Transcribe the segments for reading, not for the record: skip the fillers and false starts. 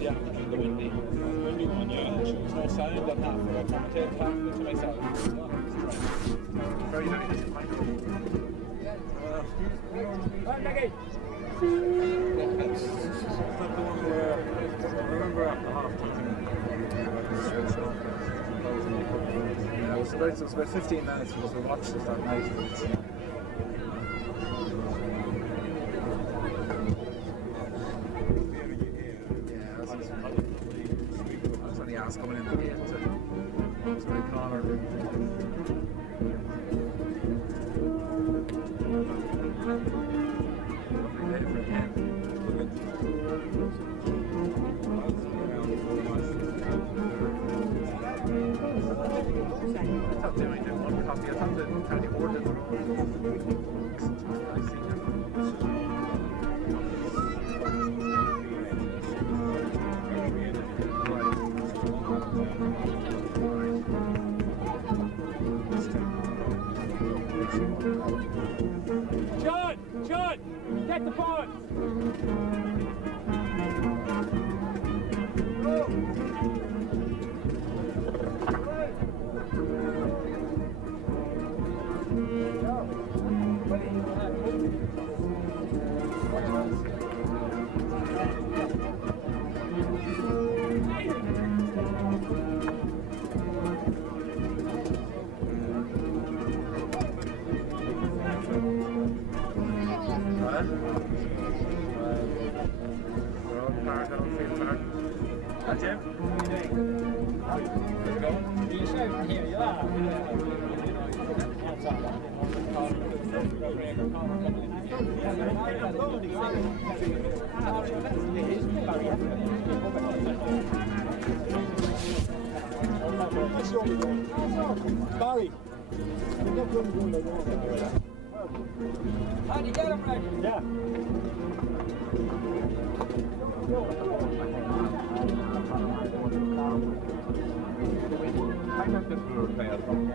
Yeah, the windy one, yeah. There was no sound on half of it. I take half of it to myself. Very, very disappointing. I remember after half time. Yeah, it was about 15 minutes because we watched it that night. I was only asked coming in the game to Gary Connor. I thought they might do one copy. I thought the Tony Ward did their John, get the ball. Barry. How do you get him ready? Yeah. I think this will play at home.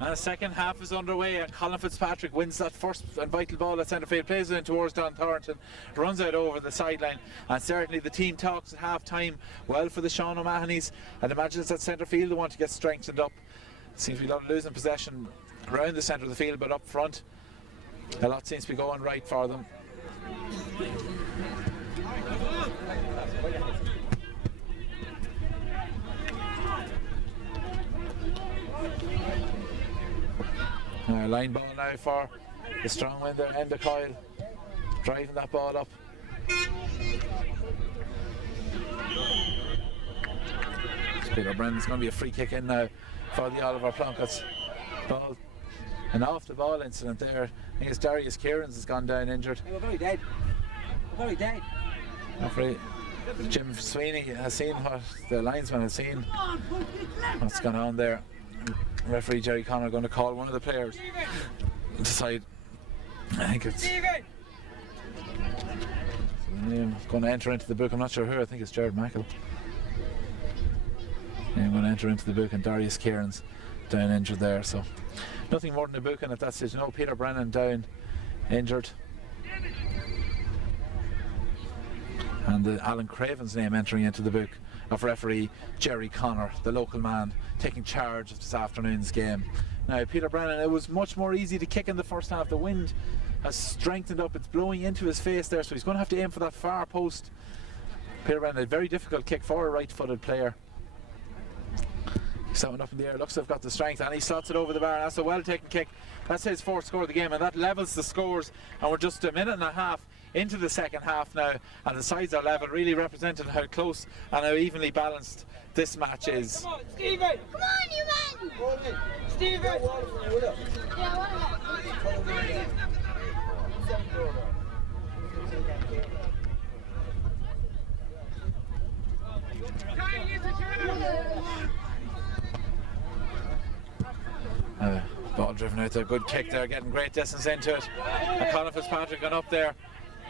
And the second half is underway, and Colin Fitzpatrick wins that first and vital ball at centre field, plays it in towards Don Thornton, runs out over the sideline, and certainly the team talks at half time well for the Sean O'Mahony's. I'd imagine it's at centre field they want to get strengthened up. Seems to be a lot of losing possession around the centre of the field, but up front a lot seems to be going right for them. Line ball now for the strong winder, Enda Coyle, driving that ball up. Peter Brennan's going to be a free kick in now for the Oliver Plunkett's ball. An off the ball incident there. I think it's Darius Kieran's has gone down injured. We're very dead. We're very dead. Referee Jim Sweeney has seen what the linesman has seen what's gone on there. Referee Jerry Connor going to call one of the players. Decide. I think it's name going to enter into the book. I'm not sure who. I think it's Jared Mackle. I'm going to enter into the book, and Darius Kieran's down injured there. So nothing more than a booking at that stage. No, Peter Brennan down injured. And Alan Craven's name entering into the book of referee Jerry Connor, the local man taking charge of this afternoon's game. Now Peter Brennan, it was much more easy to kick in the first half. The wind has strengthened up, it's blowing into his face there, so he's going to have to aim for that far post. Peter Brennan, a very difficult kick for a right-footed player. He's sounding up in the air, looks to have got the strength, and he slots it over the bar. That's a well-taken kick. That's his fourth score of the game, and that levels the scores, and we're just a minute and a half into the second half now, and the sides are level, really representing how close and how evenly balanced this match is. Come on, Stephen! Come on, you man! Stephen! Yeah, Ball driven out there, good kick there, getting great distance into it. And Colin Fitzpatrick gone up there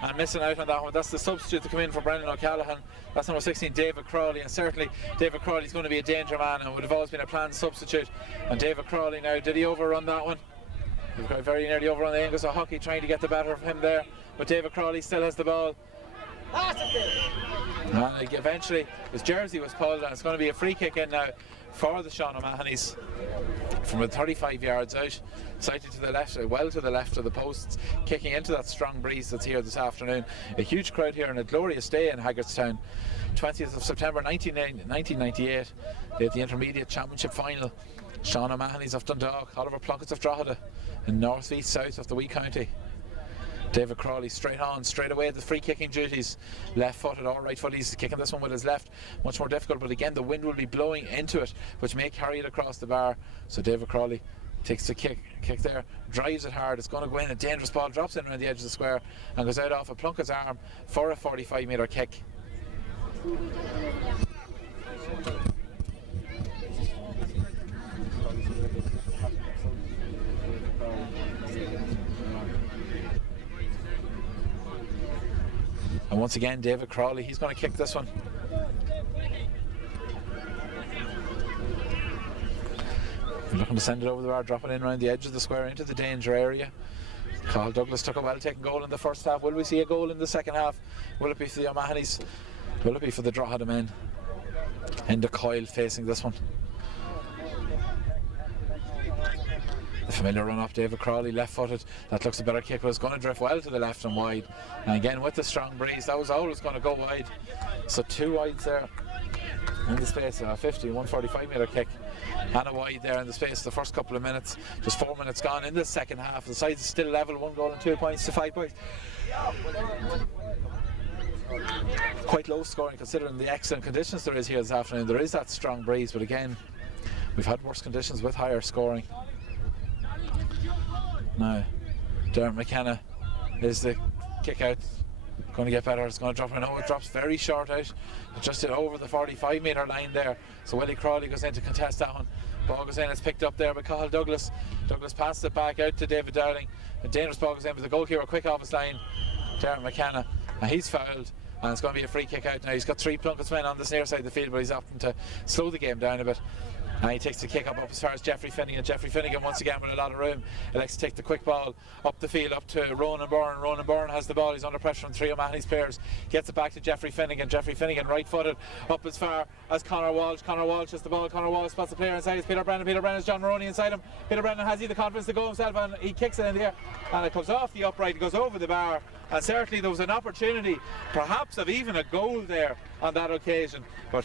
and missing out on that one. That's the substitute to come in for Brendan O'Callaghan. That's number 16, David Crawley, and certainly David Crawley's going to be a danger man and would have always been a planned substitute. And David Crawley now, did he overrun that one? He very nearly overrun the Ingersoll Hockey, trying to get the better of him there, but David Crawley still has the ball. And eventually his jersey was pulled, and it's going to be a free kick in now for the Sean O'Mahony's from about 35 yards out, slightly to the left, well to the left of the posts, kicking into that strong breeze that's here this afternoon. A huge crowd here on a glorious day in Haggardstown. 20th of September 1998, they had the Intermediate Championship final. Sean O'Mahony's of Dundalk, Oliver Plunkett's of Drogheda, in north east south of the wee county. David Crawley straight on, straight away the free kicking duties. Left footed or right footed, he's kicking this one with his left. Much more difficult, but again the wind will be blowing into it, which may carry it across the bar. So David Crawley takes the kick there, drives it hard, it's going to go in, a dangerous ball, drops in around the edge of the square and goes out off of Plunkett's arm for a 45-metre kick. And once again, David Crawley, he's going to kick this one. Looking to send it over the bar, drop it in around the edge of the square into the danger area. Carl Douglas took a well-taken goal in the first half. Will we see a goal in the second half? Will it be for the O'Mahony's? Will it be for the Drogheda men? Enda Coyle facing this one. The familiar run up, David Crawley, left-footed. That looks a better kick, but it's going to drift well to the left and wide. And again, with the strong breeze, that was always going to go wide. So two wides there in the space of 145-metre kick, and a wide there in the space of the first couple of minutes. Just 4 minutes gone in the second half. The sides is still level, 1 goal and 2 points to 5 points. Quite low scoring considering the excellent conditions there is here this afternoon. There is that strong breeze, but again, we've had worse conditions with higher scoring. Now, Dermot McKenna is the kick out. Going to get better. It's going to drop. I know it drops very short out, just over the 45-metre line there. So Willie Crawley goes in to contest that one. Ball goes in. It's picked up there by Cathal Douglas. Douglas passes it back out to David Dowling. A dangerous ball goes in, but the goalkeeper quick off his line. Dermot McKenna, and he's fouled. And it's going to be a free kick out now. He's got 3 Plunkett's men on this near side of the field, but he's opting to slow the game down a bit. And he takes the kick up as far as Jeffrey Finnegan. Jeffrey Finnegan, once again with a lot of room, elects to take the quick ball up the field, up to Ronan Byrne. Ronan Byrne has the ball, he's under pressure from 3 O'Mahony's players. Gets it back to Jeffrey Finnegan. Jeffrey Finnegan, right footed, up as far as Conor Walsh. Conor Walsh has the ball. Conor Walsh spots the player inside. It's Peter Brennan. Peter Brennan has John Maroney inside him. Peter Brennan has he the confidence to go himself, and he kicks it in the air. And it comes off the upright, it goes over the bar. And certainly there was an opportunity, perhaps of even a goal there on that occasion. But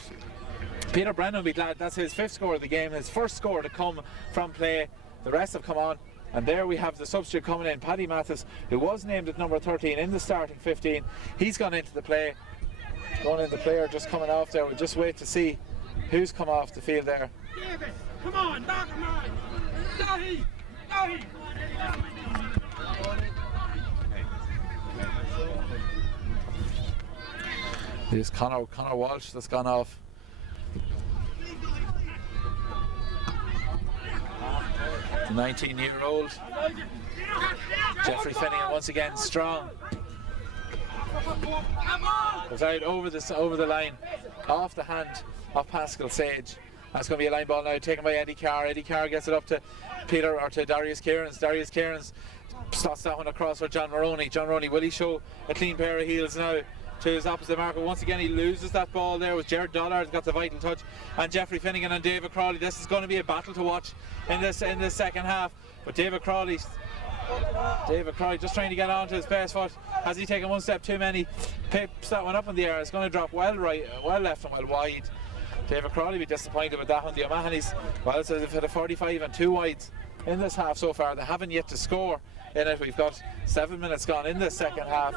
Peter Brennan will be glad. That's his 5th score of the game, his first score to come from play. The rest have come on, and there we have the substitute coming in, Paddy Mathis, who was named at number 13 in the starting 15. He's gone into the play. Going in the player just coming off there. We'll just wait to see who's come off the field there. David, come on, knock him on. Dahi, Dahi. There's Conor Walsh that's gone off. The 19-year-old Jeffrey Finnegan, once again strong, goes out over the line, off the hand of Pascal Sage. That's going to be a line ball now, taken by Eddie Carr. Eddie Carr gets it up to Darius Kieran's. Darius Kieran's slots that one across for John Maroney. John Maroney, will he show a clean pair of heels now to his opposite marker? Once again he loses that ball there with Jared Dollard, got the vital touch, and Jeffrey Finnegan and David Crawley. This is going to be a battle to watch in this second half. But David Crawley just trying to get onto his best foot. Has he taken one step too many? Pips that one up in the air. It's going to drop well right, well left and well wide. David Crawley will be disappointed with that one. The O'Mahony's, well, so they've had a 45 and 2 wides in this half so far. They haven't yet to score in it. We've got 7 minutes gone in the second half.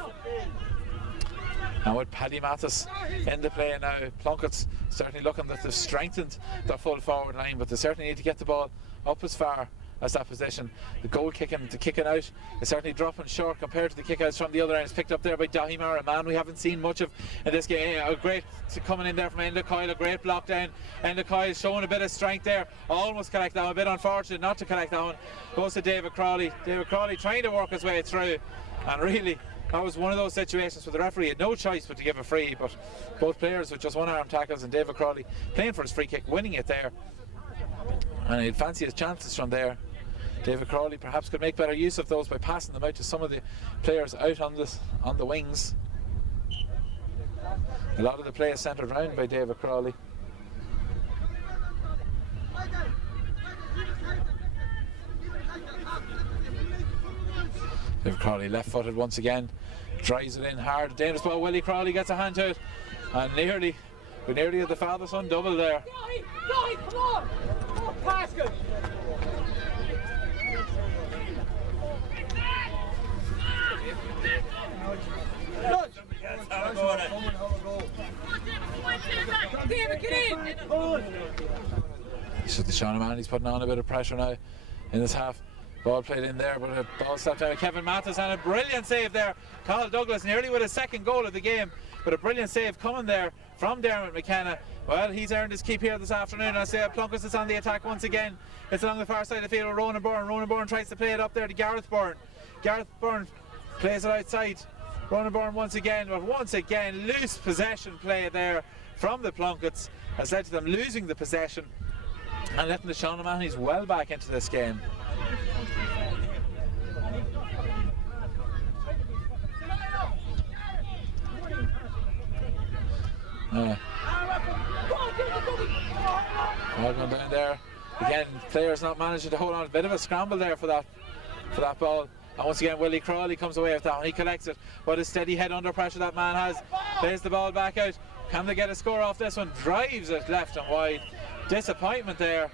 And with Paddy Mathis in the play now, Plunkett's certainly looking that they've strengthened their full forward line, but they certainly need to get the ball up as far as that position. The goal kicking, the kicking out is certainly dropping short compared to the kick outs from the other end. It's picked up there by Dahi Mara, a man we haven't seen much of in this game. A great coming in there from Enda Coyle, a great block down. Enda Coyle showing a bit of strength there, almost collect that one, a bit unfortunate not to collect that one. Goes to David Crawley. David Crawley trying to work his way through, and really that was one of those situations where the referee had no choice but to give a free, but both players with just one arm tackles, and David Crawley playing for his free kick, winning it there. And he'd fancy his chances from there. David Crawley perhaps could make better use of those by passing them out to some of the players out on the wings. A lot of the play is centred around by David Crawley. David Crawley left-footed once again, drives it in hard, dangerous ball. Willie Crawley gets a hand to it, and we nearly had the father-son double there. Come on! Oh, Pascal! David, get in! So Sean O'Mahony's putting on a bit of pressure now in this half. Ball played in there, but a ball stopped out. Kevin Mathis, and a brilliant save there. Carl Douglas nearly with his second goal of the game, but a brilliant save coming there from Dermot McKenna. Well, he's earned his keep here this afternoon. I say Plunkett is on the attack once again. It's along the far side of the field with Ronan Byrne. Ronan Byrne tries to play it up there to Gareth Byrne. Gareth Byrne plays it outside. Ronan Byrne once again, but once again loose possession play there from the Plunketts has led to them losing the possession and letting the Sean O'Mahony's well back into this game. Ball going down there. Again, players not managing to hold on. A bit of a scramble there for that ball. And once again, Willie Crawley comes away with that one. He collects it, but a steady head under pressure that man has. Plays the ball back out. Can they get a score off this one? Drives it left and wide. Disappointment there.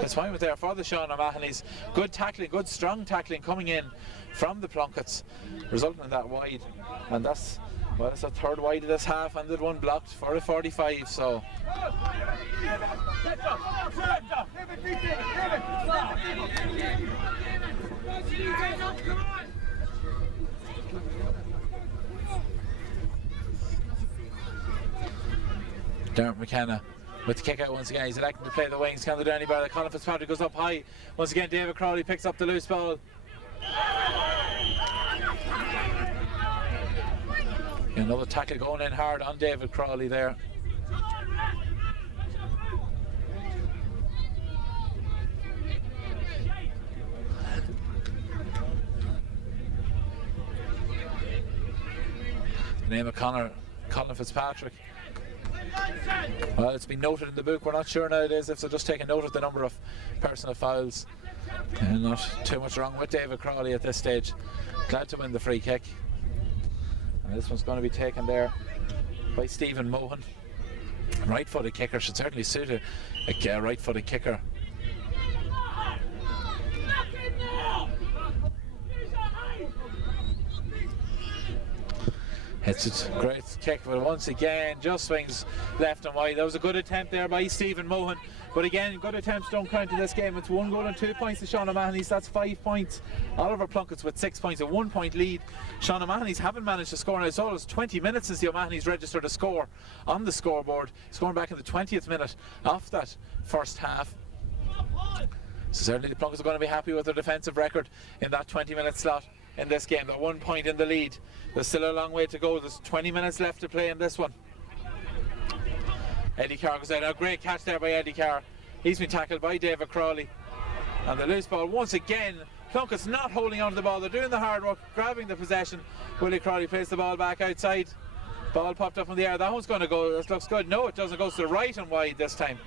Disappointment there for the Sean O'Mahony's. Good tackling, good strong tackling coming in from the Plunketts, resulting in that wide. And that's, well, it's a third wide of this half, and the one blocked for a 45. So Dermot McKenna with the kick out once again. He's electing to play the wings. Can they do any better? Colin Fitzpatrick goes up high. Once again, David Crawley picks up the loose ball. Another tackle going in hard on David Crawley there. The name of Colin Fitzpatrick. Well, it's been noted in the book. We're not sure nowadays if they're just taking note of the number of personal fouls. And not too much wrong with David Crawley at this stage. Glad to win the free kick. And this one's going to be taken there by Stephen Mohan. Right-footed kicker should certainly suit a right-footed kicker. It's a great kick, but once again just swings left and wide. That was a good attempt there by Stephen Mohan, but again, good attempts don't count in this game. It's 1 goal and 2 points to Sean O'Mahony's. That's 5 points. Oliver Plunkett's with 6 points, a 1 point lead. Sean O'Mahony's haven't managed to score now. It's almost 20 minutes since the O'Mahony's registered a score on the scoreboard, scoring back in the 20th minute of that first half. So certainly the Plunketts are going to be happy with their defensive record in that 20-minute slot in this game. They're 1 point in the lead. There's still a long way to go. There's 20 minutes left to play in this one. Eddie Carr goes out. A great catch there by Eddie Carr. He's been tackled by David Crawley. And the loose ball once again. Plunkett's not holding on to the ball. They're doing the hard work, grabbing the possession. Willie Crawley plays the ball back outside. Ball popped up in the air. That one's going to go. This looks good. No, it doesn't. It goes to the right and wide this time.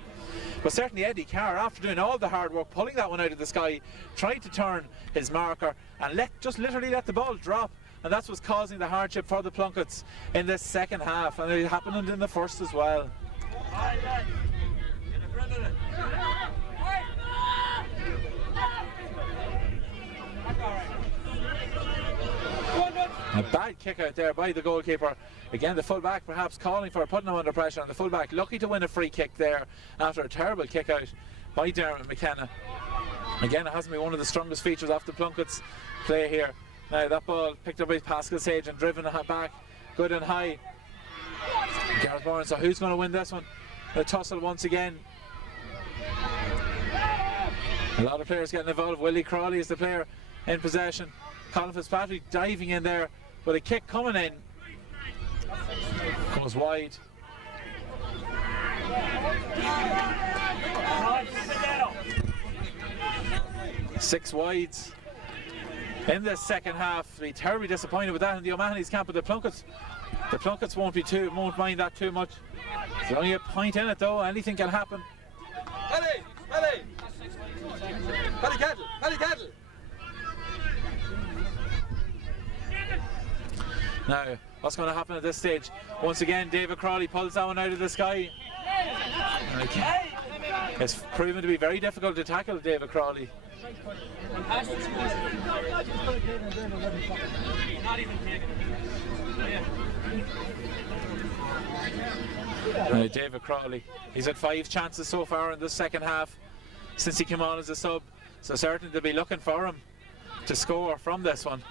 But certainly Eddie Carr, after doing all the hard work, pulling that one out of the sky, tried to turn his marker and just literally let the ball drop. And that's what's causing the hardship for the Plunketts in this second half. And it happened in the first as well. A bad kick out there by the goalkeeper. Again, the full-back perhaps calling for putting him under pressure, and the full-back lucky to win a free kick there after a terrible kick out by Dermot McKenna. Again, it hasn't been one of the strongest features of the Plunketts play here. Now that ball picked up by Pascal Sage and driven back good and high. Gareth Byrne, so who's going to win this one? The tussle once again. A lot of players getting involved. Willie Crawley is the player in possession. Colin Fitzpatrick diving in there, but a kick coming in. Goes wide. Six wides in the second half. Be terribly disappointed with that in the O'Mahony's camp, but the Plunkets won't mind that too much. There's only a point in it though. Anything can happen. Paddy Kettle. Now, what's going to happen at this stage? Once again, David Crawley pulls that one out of the sky. It's proven to be very difficult to tackle David Crawley. Now, David Crawley, he's had 5 chances so far in the second half since he came on as a sub, so certainly they'll be looking for him to score from this one.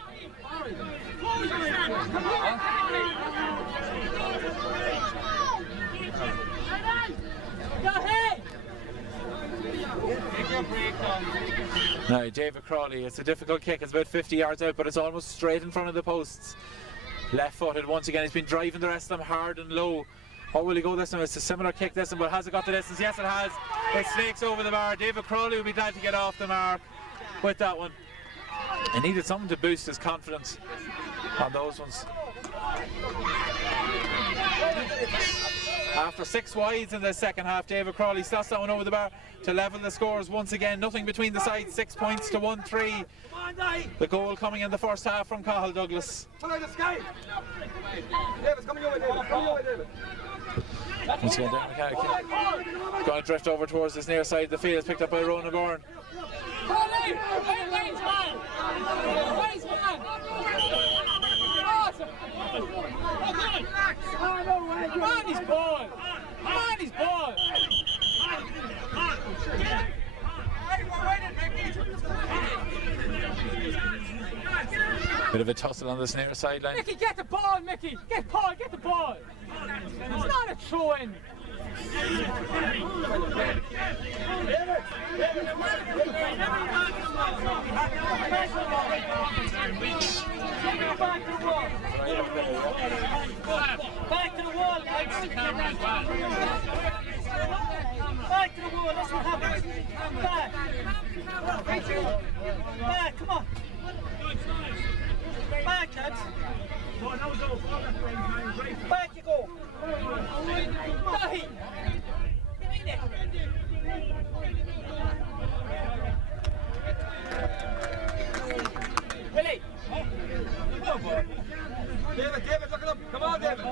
Now David Crawley, it's a difficult kick, it's about 50 yards out, but it's almost straight in front of the posts. Left footed once again, he's been driving the rest of them hard and low. How will he go this time? It's a similar kick this time, but has it got the distance? Yes, it has. It snakes over the bar. David Crawley will be glad to get off the mark with that one. He needed something to boost his confidence on those ones. After 6 wides in the second half, David Crawley slots that one over the bar to level the scores once again. Nothing between the sides, 6 points to 1-3. The goal coming in the first half from Cathal Douglas. David's coming over, David. Once again, Derek McCarrick going to drift over towards this near side of the field. It's picked up by Ronan Byrne. Manny's ball! Manny's ball! Bit of a tussle on this near sideline. Mickey, get the ball, Mickey! Get Paul, get the ball! It's not a throw-in! Back to the wall, Back to the wall, that's what happens. Back, come on. Back, lads. Back you go. Dahi. Willie. David, look at him. Come on, David.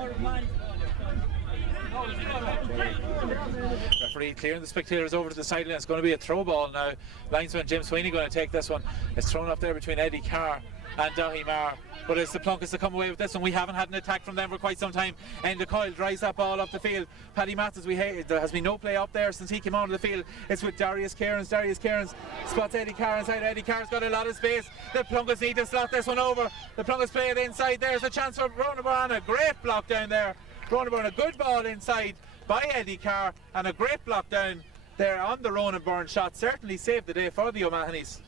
Referee clearing the spectators over to the sideline. It's going to be a throw ball now. Linesman Jim Sweeney going to take this one. It's thrown up there between Eddie Carr and Dahi Marr. But it's the Plunkets to come away with this one. We haven't had an attack from them for quite some time. Enda Coyle drives that ball up the field. Paddy Mathis, there has been no play up there since he came onto the field. It's with Darius Cairns. Darius Cairns spots Eddie Carr inside. Eddie Carr's got a lot of space. The Plunkets need to slot this one over. The Plunkets play it inside. There's a chance for Ronan Byrne. A great block down there. Ronan Byrne, a good ball inside by Eddie Carr, and a great block down there on the Ronan Byrne shot. Certainly saved the day for the O'Mahonys.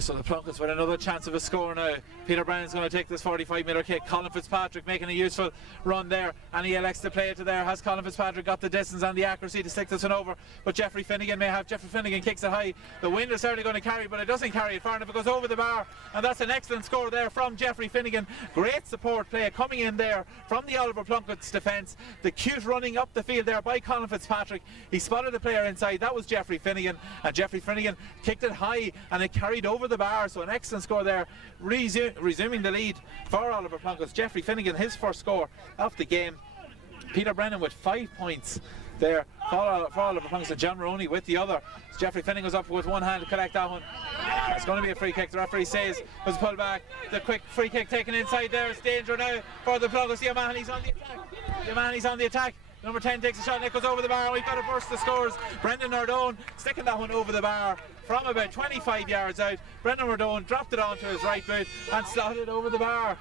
So the Plunkets with another chance of a score now. Peter Brennan's going to take this 45-metre kick. Colin Fitzpatrick making a useful run there, and he elects to play it to there. Has Colin Fitzpatrick got the distance and the accuracy to stick this one over? But Jeffrey Finnegan may have. Jeffrey Finnegan kicks it high. The wind is certainly going to carry, but it doesn't carry it far enough. It goes over the bar, and that's an excellent score there from Jeffrey Finnegan. Great support play coming in there from the Oliver Plunkets defence. The cute running up the field there by Colin Fitzpatrick. He spotted the player inside. That was Jeffrey Finnegan, and Jeffrey Finnegan kicked it high, and it carried over the bar. So an excellent score there, resuming the lead for Oliver Plunkets. Jeffrey Finnegan, his first score of the game. Peter Brennan with 5 points there for Oliver Plunkets, and John Maroney with the other. So Jeffrey Finnegan was up with one hand to collect that one. It's going to be a free kick. The referee says it was pulled back. The quick free kick taken inside there. It's danger now for the Plunkets. The O'Mahony's on the attack. The O'Mahony's on the attack. Number 10 takes a shot and it goes over the bar. We've got a burst of scores. Brendan Nardone sticking that one over the bar from about 25 yards out. Brendan Nardone dropped it onto his right boot and slotted it over the bar.